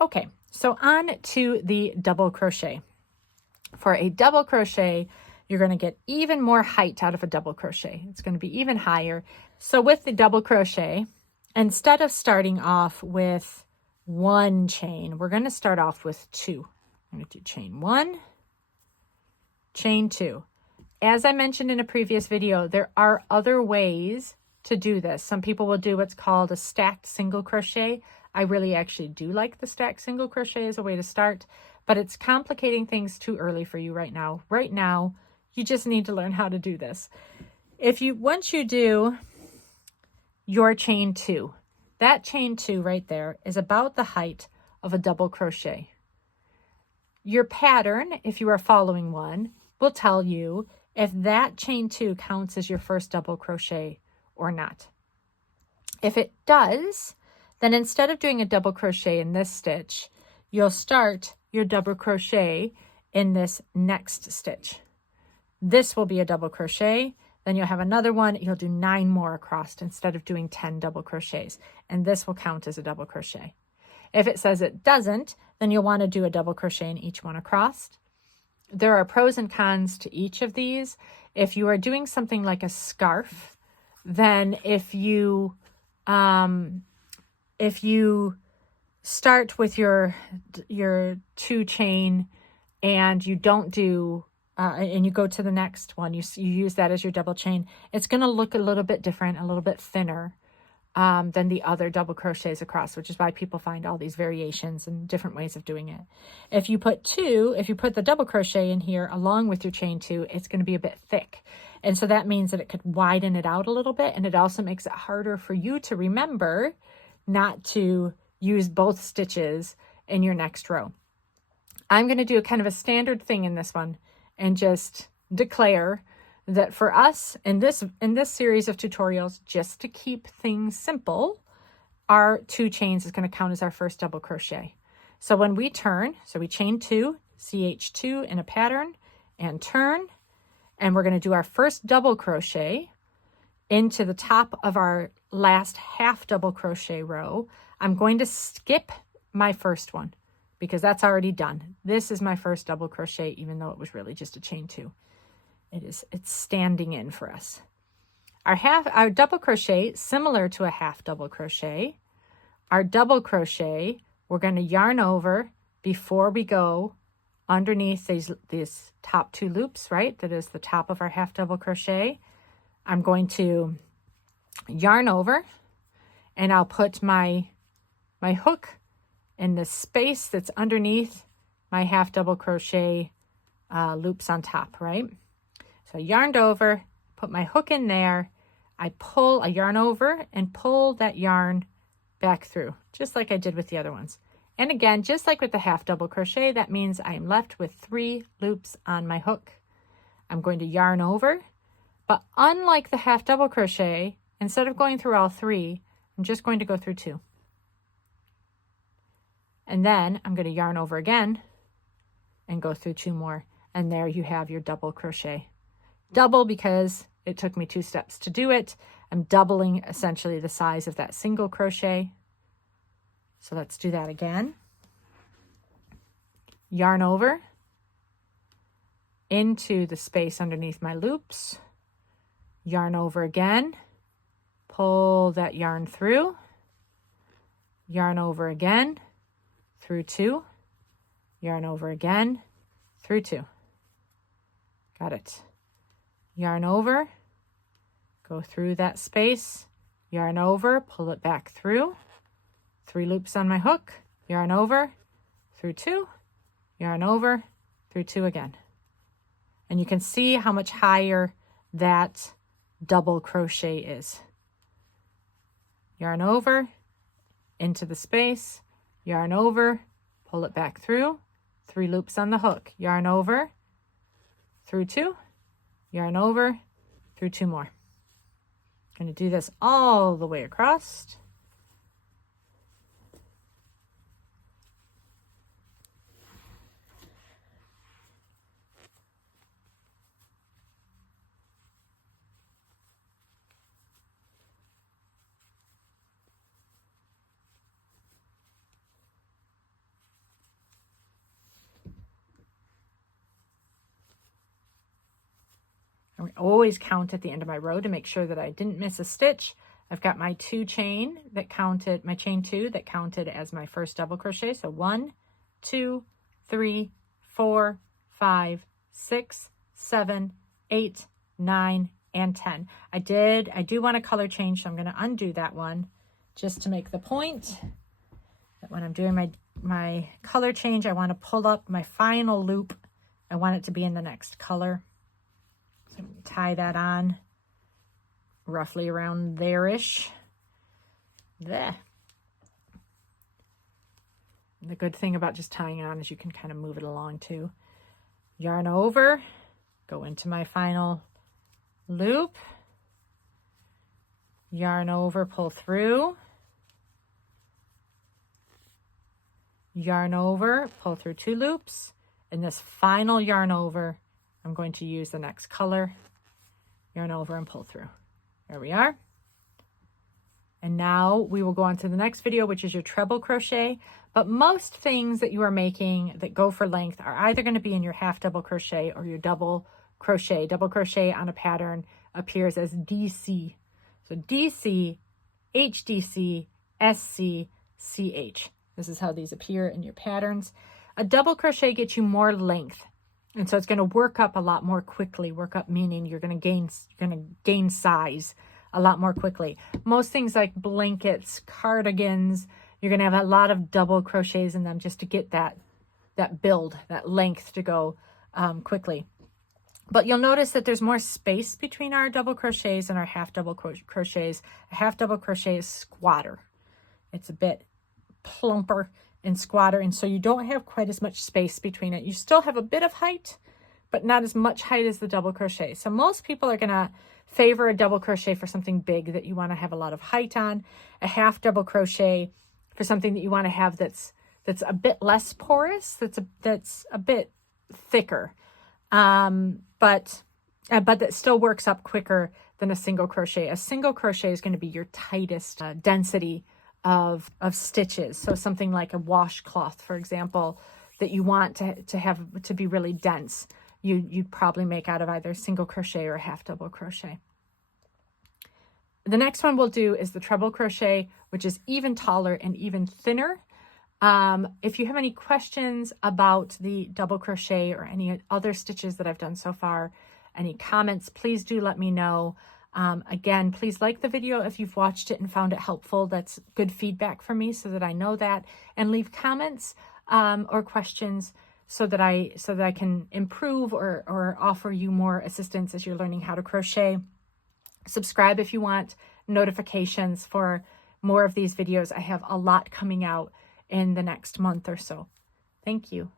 Okay, so on to the double crochet. For a double crochet, you're going to get even more height out of a double crochet. It's going to be even higher. So with the double crochet, instead of starting off with one chain, we're going to start off with two. I'm going to do chain one, chain two. As I mentioned in a previous video, there are other ways to do this. Some people will do what's called a stacked single crochet. I really actually do like the stacked single crochet as a way to start, but it's complicating things too early for you right now. Right now, you just need to learn how to do this. Once you do your chain two, that chain two right there is about the height of a double crochet. Your pattern, if you are following one, will tell you if that chain two counts as your first double crochet or not. If it does, then instead of doing a double crochet in this stitch, you'll start your double crochet in this next stitch. This will be a double crochet. Then you'll have another one. You'll do 9 more across instead of doing 10 double crochets. And this will count as a double crochet. If it says it doesn't, then you'll want to do a double crochet in each one across. There are pros and cons to each of these. If you are doing something like a scarf, then if you start with your 2 chain and you don't do and you go to the next one, you use that as your double chain, it's going to look a little bit different, a little bit thinner than the other double crochets across, which is why people find all these variations and different ways of doing it. If you put the double crochet in here along with your chain 2, it's going to be a bit thick. And so that means that it could widen it out a little bit, and it also makes it harder for you to remember not to use both stitches in your next row. I'm going to do a kind of a standard thing in this one and just declare that for us in this series of tutorials, just to keep things simple, our 2 chains is going to count as our first double crochet. So when we turn, so we chain 2, CH2 in a pattern and turn, and we're going to do our first double crochet into the top of our last half double crochet row. I'm going to skip my first one because that's already done. This is my first double crochet, even though it was really just a chain 2. It's standing in for us. Our double crochet, similar to a half double crochet. Our double crochet, we're going to yarn over before we go underneath these top 2 loops, right? That is the top of our half double crochet. I'm going to yarn over, and I'll put my hook in the space that's underneath my half double crochet loops on top, right? So I yarned over, put my hook in there, I yarn over and pull that yarn back through, just like I did with the other ones. And again, just like with the half double crochet, that means I am left with 3 loops on my hook. I'm going to yarn over, but unlike the half double crochet, instead of going through all 3, I'm just going to go through 2. And then I'm going to yarn over again and go through 2 more. And there you have your double crochet. Double because it took me 2 steps to do it. I'm doubling essentially the size of that single crochet. So let's do that again. Yarn over into the space underneath my loops. Yarn over again. Pull that yarn through. Yarn over again. Through 2. Yarn over again. Through 2. Got it. Yarn over, go through that space, yarn over, pull it back through, 3 loops on my hook, yarn over, through 2, yarn over, through 2 again. And you can see how much higher that double crochet is. Yarn over, into the space, yarn over, pull it back through, 3 loops on the hook, yarn over, through 2, yarn over, through 2 more. I'm going to do this all the way across. I always count at the end of my row to make sure that I didn't miss a stitch. I've got my two chain that counted, my chain 2 that counted as my first double crochet. So 1, 2, 3, 4, 5, 6, 7, 8, 9, and 10. I do want a color change, so I'm going to undo that one just to make the point that when I'm doing my color change, I want to pull up my final loop. I want it to be in the next color. So tie that on roughly around there-ish. There. And the good thing about just tying it on is you can kind of move it along too. Yarn over, go into my final loop, yarn over, pull through, yarn over, pull through 2 loops, and this final yarn over, I'm going to use the next color, yarn over and pull through. There we are. And now we will go on to the next video, which is your treble crochet. But most things that you are making that go for length are either going to be in your half double crochet or your double crochet. Double crochet on a pattern appears as DC. So DC, HDC, SC, CH. This is how these appear in your patterns. A double crochet gets you more length. And so it's going to work up a lot more quickly. Work up meaning you're going to gain size a lot more quickly. Most things like blankets, cardigans, you're going to have a lot of double crochets in them just to get that build, that length to go quickly. But you'll notice that there's more space between our double crochets and our half double crochets. A half double crochet is squatter. It's a bit plumper and squatter, and so you don't have quite as much space between it. You still have a bit of height, but not as much height as the double crochet. So most people are going to favor a double crochet for something big that you want to have a lot of height on, a half double crochet for something that you want to have that's a bit less porous, that's a bit thicker, but that still works up quicker than a single crochet. A single crochet is going to be your tightest density of stitches. So something like a washcloth, for example, that you want to have to be really dense, you'd probably make out of either single crochet or half double crochet. The next one we'll do is the treble crochet, which is even taller and even thinner. If you have any questions about the double crochet or any other stitches that I've done so far, any comments, please do let me know. Again, please like the video if you've watched it and found it helpful. That's good feedback for me so that I know that. And leave comments or questions so that I can improve or offer you more assistance as you're learning how to crochet. Subscribe if you want notifications for more of these videos. I have a lot coming out in the next month or so. Thank you.